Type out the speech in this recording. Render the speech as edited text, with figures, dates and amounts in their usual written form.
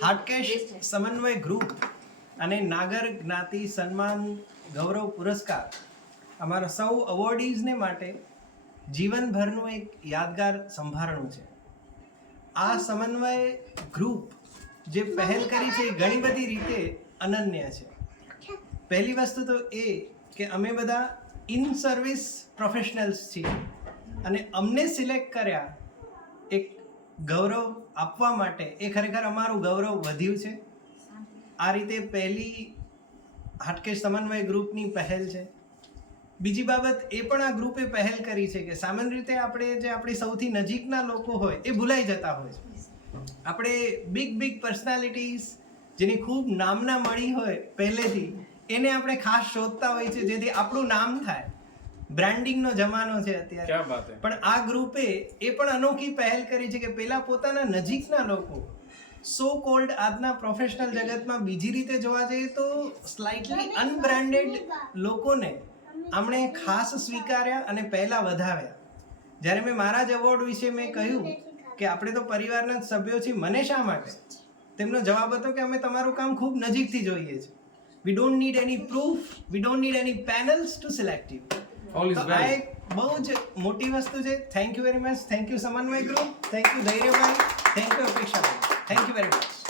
હાટકેશ સમન્વય ગ્રુપ અને નાગર જ્ઞાતિ સન્માન ગૌરવ પુરસ્કાર અમારા સૌ અવોર્ડીઝને માટે જીવનભરનું એક યાદગાર સંભારણું છે. આ સમન્વય ગ્રુપ જે પહેલ કરી છે એ ઘણી બધી રીતે અનન્ય છે. પહેલી વસ્તુ તો એ કે અમે બધા ઇન સર્વિસ પ્રોફેશનલ્સ છીએ અને અમને સિલેક્ટ કર્યા એક ગૌરવ આપવા માટે એ ખરેખર અમારું ગૌરવ વધ્યું છે. આ રીતે પહેલી હાટકેશ સમન્વય ગ્રુપની પહેલ છે. બીજી બાબત એ પણ આ ગ્રુપે પહેલ કરી છે કે સામાન્ય રીતે આપણે જે આપણી સૌથી નજીકના લોકો હોય એ ભૂલાઈ જતા હોય છે. આપણે બિગ પર્સનાલિટીઝ જેની ખૂબ નામના મળી હોય પહેલેથી એને આપણે ખાસ શોધતા હોય છે જેથી આપણું નામ થાય. બ્રાન્ડિંગનો જમાનો છે અત્યારે. પણ આ ગ્રુપે એ પણ અનોખી પહેલ કરી છે કે પહેલા પોતાના નજીકના લોકો સો કોલ્ડ આજના પ્રોફેશનલ જગતમાં બીજી રીતે જોવા જઈએ તો સ્લાઇટલી અનબ્રાન્ડેડ લોકોને આમણે ખાસ સ્વીકાર્યા અને પહેલા વધાવ્યા. જ્યારે મેં મારા જ એવોર્ડ વિશે મેં કહ્યું કે આપણે તો પરિવારના જ સભ્યો છીએ, મને શા માટે, તેમનો જવાબ હતો કે અમે તમારું કામ ખૂબ નજીકથી જોઈએ છીએ. We don't need any proof, we don't need any panels to select you. તો આ એક બહુ જ મોટી વસ્તુ છે. Thank you very much. Thank you Samanvay group, thank you ધૈર્યભાઈ, થેન્ક યુ અપેક્ષાભાઈ, થેન્ક યુ વેરી મચ.